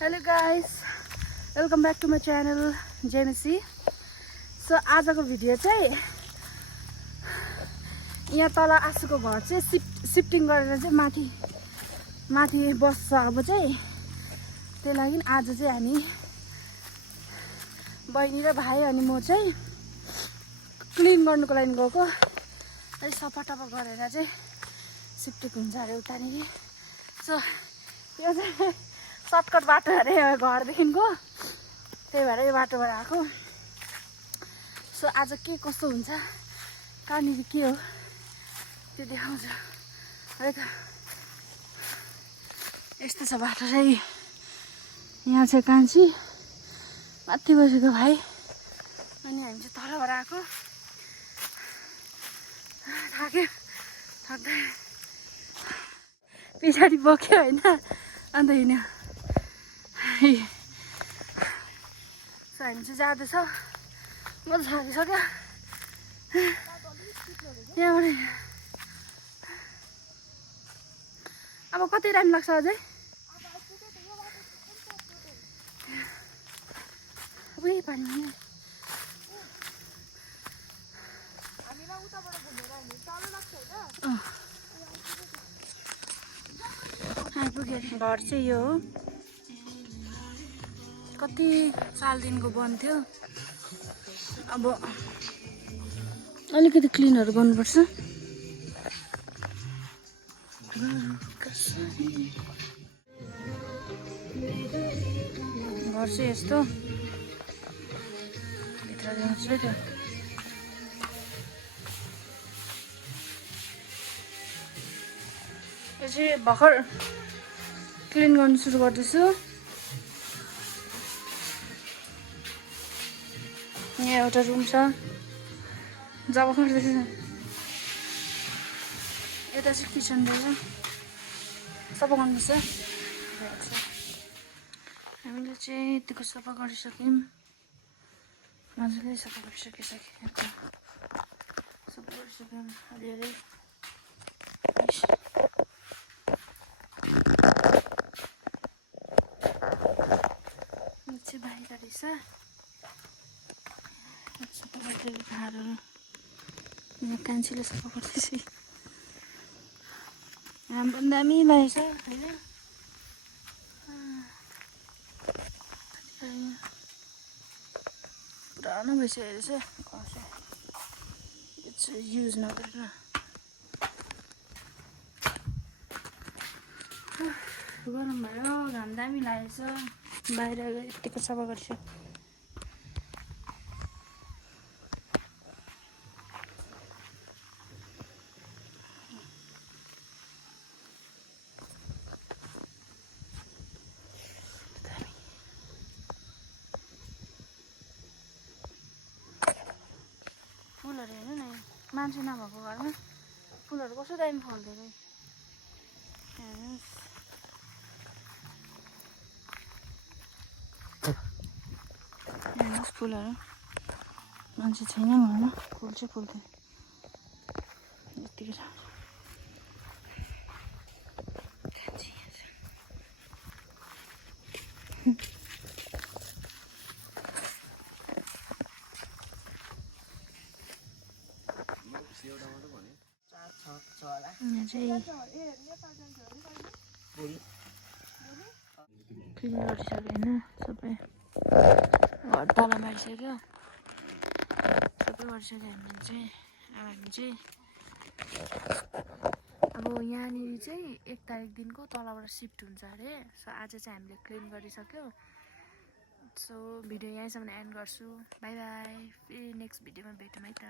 Hello guys, welcome back to my channel जेमेसी। So आजको video चाहिँ यहाँ तल आसुको घर चाहिँ सिफ्टिङ गरेर चाहिँ माथि बस्छ। अब चाहिँ त्यही लागि आज चाहिँ हामी बहिनी र भाइ अनि म चाहिँ क्लिन गर्नुको लागि गएको। अलि सफाटफा गरेर चाहिँ सिफ्टिङ हुन्छ अरे उतानिर। सो यो चाहिँ सर्टकट बाटो अरे घरदेखिको, त्यही भएर यो बाटोबाट आएको। सो आज के कस्तो हुन्छ, कहाँनिर के हो त्यो देखाउँछु है त। यस्तो छ बाटो चाहिँ। यहाँ चाहिँ कान्छी, माथि बसेको भाइ, अनि हामी चाहिँ तलबाट आएको। थाक्यो, थाक्दा पछाडि बोक्यो होइन, अन्त हिँड्यो। सो हामी चाहिँ जाँदैछ, म त थाकिसक्यो यहाँबाट। अब कति टाइम लाग्छ अझै? उही पानी आइपुग्यो। घर चाहिँ यो हो। कति सालदेखिको बन्द थियो, अब अलिकति क्लिनहरू गर्नुपर्छ। घर चाहिँ यस्तो, भित्र जान्छ त। यो चाहिँ भर्खर क्लिन गर्नु सुरु गर्दैछु। यहाँ एउटा रुम छ, जब गर्दैछ। यता चाहिँ किचन रहेछ, सफा गर्नुपर्छ। हामीले चाहिँ यतिको सफा गरिसक्यौँ, मजाले सफा गरिसक्यौँ। सफा गरिसक्यौँ अलिअलि। चाहिँ बाहिर रहेछ, सफा गर्दै घरहरू। यहाँ कान्छीले सफा गर्दैछ। हाम्रो पनि दामी लागेछ होइन। पुरानो भइसक्यो रहेछ घर चाहिँ, युज नगरेर। गरम भयो, घाम दामी लागेछ। बाहिर यतिको सफा गरिसक्यो। फुलहरू हेर्नु न, मान्छे नभएको घरमा फुलहरू कस्तो दामी फल्दै गयो। हेर्नुहोस्, हेर्नुहोस् फुलहरू। मान्छे छैन घरमा, फुल चाहिँ फुल्थ्यो यतिकै। यहाँ चाहिँ क्लिन गरिसक्यो होइन, सबै घर तल मारिसक्यो, सबै गरिसक्यो हामीले चाहिँ। अब हामी चाहिँ अब यहाँनिर चाहिँ 1 तारिकदेखिको तलबाट सिफ्ट हुन्छ अरे। सो आज चाहिँ हामीले क्लिन गरिसक्यो। सो भिडियो यहीँसम्म एन्ड गर्छु। बाई बाई, फेरि नेक्स्ट भिडियोमा भेटौँ है त।